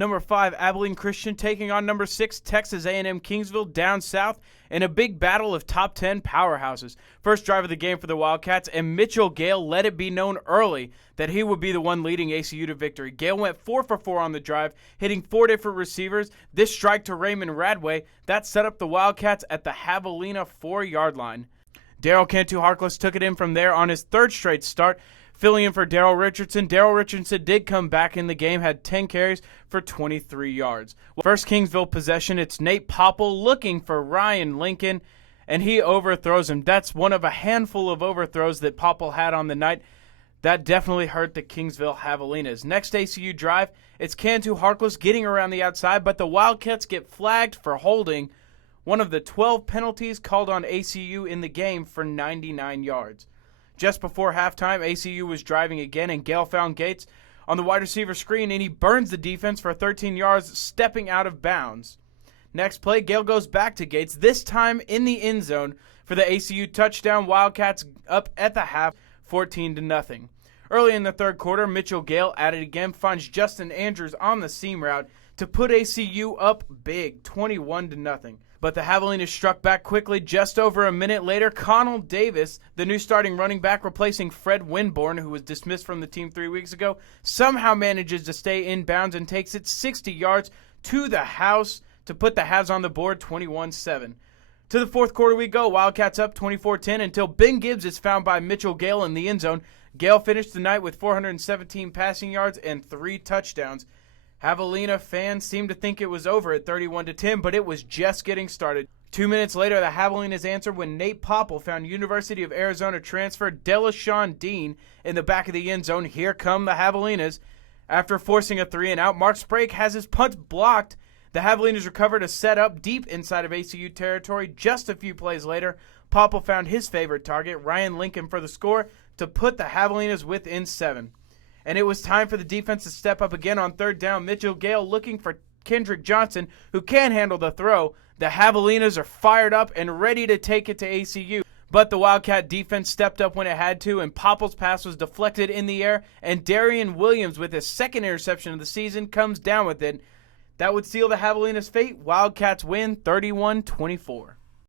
Number 5, Abilene Christian taking on number 6, Texas A&M-Kingsville down south in a big battle of top 10 powerhouses. First drive of the game for the Wildcats, and Mitchell Gale let it be known early that he would be the one leading ACU to victory. Gale went 4 for 4 on the drive, hitting 4 different receivers. This strike to Raymond Radway, that set up the Wildcats at the Javelina 4-yard line. Daryl Cantu-Harkless took it in from there on his 3rd straight start, filling in for Daryl Richardson. Daryl Richardson did come back in the game, had 10 carries for 23 yards. First Kingsville possession, it's Nate Popple looking for Ryan Lincoln, and he overthrows him. That's one of a handful of overthrows that Popple had on the night. That definitely hurt the Kingsville Javelinas. Next ACU drive, it's Cantu-Harkless getting around the outside, but the Wildcats get flagged for holding, one of the 12 penalties called on ACU in the game for 99 yards. Just before halftime, ACU was driving again, and Gale found Gates on the wide receiver screen, and he burns the defense for 13 yards, stepping out of bounds. Next play, Gale goes back to Gates, this time in the end zone for the ACU touchdown. Wildcats up at the half, 14-0. Early in the third quarter, Mitchell Gale at it again, finds Justin Andrews on the seam route to put ACU up big, 21-0. But the Javelinas struck back quickly. Just over a minute later, Connell Davis, the new starting running back replacing Fred Winborn, who was dismissed from the team 3 weeks ago, somehow manages to stay in bounds and takes it 60 yards to the house to put the Javs on the board 21-7. To the fourth quarter we go. Wildcats up 24-10 until Ben Gibbs is found by Mitchell Gale in the end zone. Gale finished the night with 417 passing yards and 3 touchdowns. Javelina fans seemed to think it was over at 31-10, but it was just getting started. 2 minutes later, the Javelinas answered when Nate Popple found University of Arizona transfer Delashawn Dean in the back of the end zone. Here come the Javelinas. After forcing a 3-and-out, Mark Sprague has his punt blocked. The Javelinas recovered a set-up deep inside of ACU territory. Just a few plays later, Popple found his favorite target, Ryan Lincoln, for the score to put the Javelinas within 7. And it was time for the defense to step up again on third down. Mitchell Gale looking for Kendrick Johnson, who can handle the throw. The Javelinas are fired up and ready to take it to ACU. But the Wildcat defense stepped up when it had to, and Popple's pass was deflected in the air, and Darian Williams, with his 2nd interception of the season, comes down with it. That would seal the Javelinas' fate. Wildcats win 31-24.